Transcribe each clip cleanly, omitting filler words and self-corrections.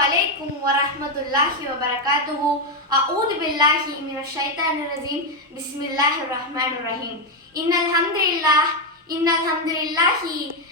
Assalamualaikum warahmatullahi wabarakatuh. A'udzu billahi minasy syaithanir rajim. Bismillahirrahmanirrahim. Innal hamdalillahi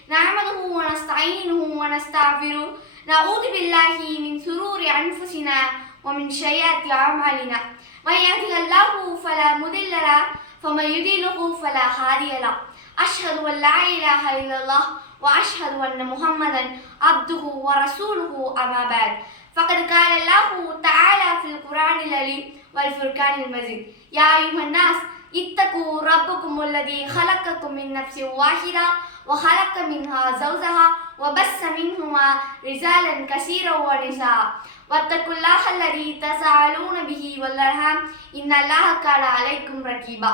nahmaduhu wa nasta'inuhu wa nastaghfiruh. Na'udzu billahi min shururi anfusina wa min sayyiati a'malina. May yahdihillahu fala mudilla lahu wa may yudlilhu fala hadiya lahu. Ashhadu an la ilaha illallah وأشهد أن محمدا عبده ورسوله أما بعد فقد قال الله تعالى في القرآن العظيم والفرقان المجيد يا أيها الناس اتقوا ربكم الذي خلقكم من نفس واحدة وخلق منها زوجها وبث منهما رجالا كثيرا ونساء واتقوا الله الذي تساءلون به والأرحام إن الله كان عليكم رقيبا.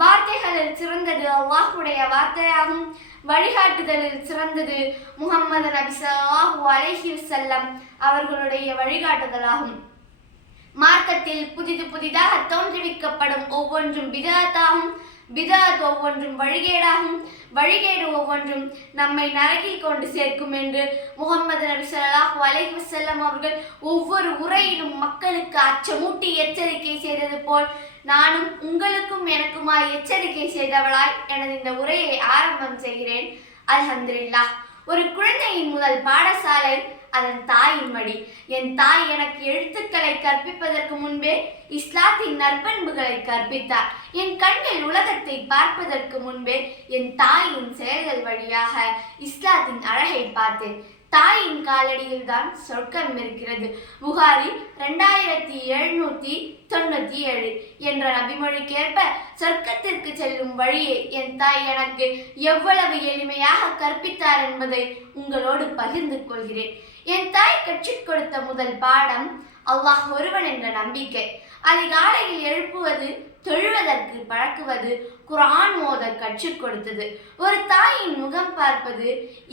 வார்த்தைகளில் சிறந்தது அல்லாஹ்வுடைய வார்த்தையாகும். வழிகாட்டுதலில் சிறந்தது முஹம்மது நபி ஸல்லல்லாஹு அலைஹி வஸல்லம் அவர்களுடைய வழிகாட்டுதலாகும். மார்க்கத்தில் புதிதாக தோன்றுவிக்கப்படும் ஒவ்வொன்றும் பிதஅத்தாகும். பிதஅத் ஒவ்வொன்றும் வழிகேடாகும். வழிகேடு ஒவ்வொன்றும் நம்மை நரகில் கொண்டு சேர்க்கும் என்று முஹம்மது நபி ஸல்லல்லாஹு அலைஹி வஸல்லம் அவர்கள் ஒவ்வொரு உரையிலும் மக்களுக்கு அச்சமூட்டி எச்சரிக்கை செய்தது போல் நானும் உங்களுக்கும் எனக்குமாய் எச்சரிக்கை செய்தவளாய் எனது இந்த உரையை ஆரம்பம் செய்கிறேன். அல்ஹம்துலில்லாஹ். ஒரு குழந்தையின் முதல் பாடசாலை அதன் தாயின் மடி. என் தாய் எனக்கு எழுத்துக்களை கற்பிப்பதற்கு முன்பே இஸ்லாத்தின் நற்பண்புகளை கற்பித்தார். என் கண்கள் உலகத்தை பார்ப்பதற்கு முன்பே என் தாயின் செயல்கள் வழியாக இஸ்லாத்தின் அழகை பார்த்தேன். தாயின் காலடியில் தான் சொர்க்கம் இருக்கிறது. புகாரி 2797 என்ற நபிமொழிக்கேற்ப சொர்க்கத்திற்கு செல்லும் வழியை என் தாய் எனக்கு எவ்வளவு எளிமையாக கற்பித்தார் என்பதை உங்களோடு பகிர்ந்து கொள்கிறேன். என் தாய் கற்றுக் கொடுத்த முதல் பாடம் அல்லாஹ் ஒருவன் என்ற நம்பிக்கை. அதிகாலையில் எழுப்புவது, தொழுவதற்கு பழக்குவது, குர்ஆன் ஓத கற்றுக் கொடுத்தது. ஒரு தாயின் முகம் பார்ப்பது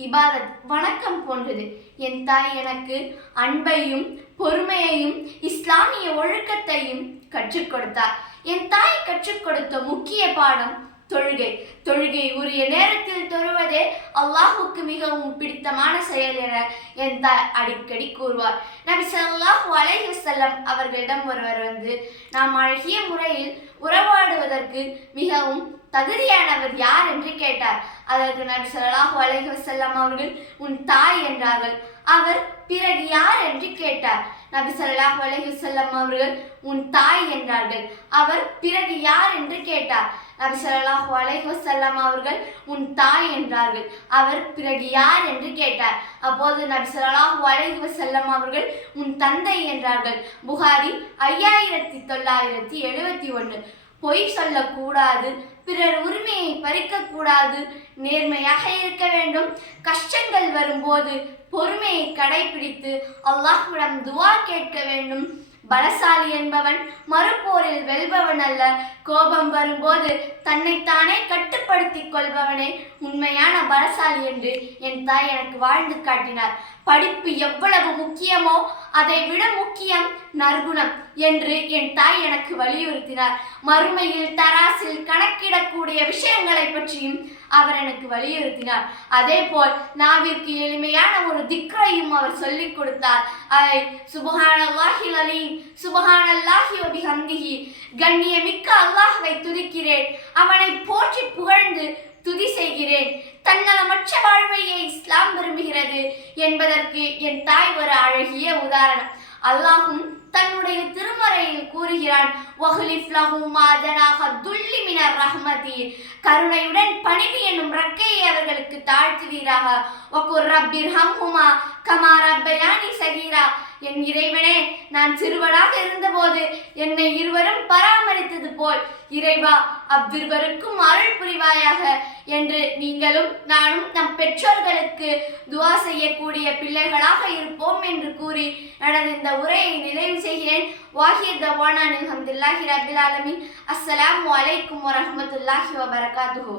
இபாதத், வணக்கம் போன்றது. என் தாய் எனக்கு அன்பையும் பொறுமையையும் இஸ்லாமிய ஒழுக்கத்தையும் கற்றுக் கொடுத்தார். என் தாய் கற்றுக் கொடுத்த முக்கிய பாடம் தொழுகை. தொழுகை உரிய நேரத்தில் தொழுவதே அல்லாஹுக்கு மிகவும் பிடித்தமான செயல் என என் தாய் அடிக்கடி கூறுவார். நபி ஸல்லல்லாஹு அலைஹி வஸல்லம் அவர்களிடம் ஒருவர் வந்து, நாம் அழகிய முறையில் உறவாடுவதற்கு மிகவும் தகுதியானவர் யார் என்று கேட்டார். அதற்கு நபி ஸல்லல்லாஹு அலைஹி வஸல்லம் அவர்கள் உன் தாய் என்றார்கள். அவர் பிறகு யார் என்று கேட்டார். நபி ஸல்லல்லாஹு அலைஹி வஸல்லம் அவர்கள் உன் தாய் என்றார்கள். அவர் பிறகு யார் என்று கேட்டார். நபி ஸல்லல்லாஹு அலைஹி வஸல்லம் அவர்கள் உன் தாய் என்றார்கள். அவர் பிறகு யார் என்று கேட்டார். அப்போது நபி ஸல்லல்லாஹு அலைஹி வஸல்லம் அவர்கள் உன் தந்தை என்றார்கள். புகாரி 5971. பொய் சொல்லக்கூடாது, பிறர் உரிமையை பறிக்கக்கூடாது, நேர்மையாக இருக்க வேண்டும். கஷ்டங்கள் வரும்போது பொறுமையை கடைபிடித்து அல்லாஹ்விடம் துஆ கேட்க வேண்டும். பலசாலி என்பவன் மறுபோரில் வெல்பவன் அல்ல. கோபம் வரும்போது தன்னைத்தானே கட்டுப்படுத்திக் கொள்பவனே உண்மையான பலசாலி என்று என் தாய் எனக்கு வாழ்ந்து காட்டினார். படிப்பு எவ்வளவு முக்கியமோ அதை விட முக்கியம் நற்குணம் என்று என் தாய் எனக்கு வலியுறுத்தினார். மறுமையில் தராசில் கணக்கிடக்கூடிய விஷயங்களை பற்றியும் அவர் எனக்கு வலியுறுத்தினார். அதே போல் நாவிற்கு எளிமையான ஒரு திக்ரையும் அவர் சொல்லிக் கொடுத்தார். அதை சுப்ஹானல்லாஹில் அலீம், சுப்ஹானல்லாஹி வ பிஹம்திஹி, கண்ணியமிக்க அல்லாஹ்வை துதிக்கிறேன், அவனை போற்றி புகழ்ந்து துதி செய்கிறேன், தன்னலமற்ற வாழ்வையே இஸ்லாம் விரும்புகிறது என்பதற்கு என் தாய் ஒரு அழகிய உதாரணம். அல்லாஹும் தன்னுடைய திருமறையில் கூறுகிறான், வஹ்லிஃப் லஹு மா ஜனாஹ துல்லி மினர் ரஹ்மதி, கருணையுடன் பணிவு எனும் ரக்கையை அவர்களுக்கு தாழ்த்துவீராக. வகுர் ரப்பிர்ஹம்ஹுமா கமா ரப்பயானி சகீரா, என் இறைவனே, நான் சிறுவனாக இருந்தபோது என்னை இருவரும் பராமரித்தது போல் இறைவா அவ்விருவருக்கும் அருள் புரிவாயாக என்று நீங்களும் நானும் நம் பெற்றோர்களுக்கு துஆ செய்யக்கூடிய பிள்ளைகளாக இருப்போம் என்று கூறி எனது இந்த உரையை நிறைவு செய்கிறேன். வாஹிர் தவானா அல்ஹம்துலில்லாஹி ரப்பில் ஆலமீன். அஸ்ஸலாமு அலைக்கும் வரஹ்மத்துல்லாஹி வபரகாத்துஹு.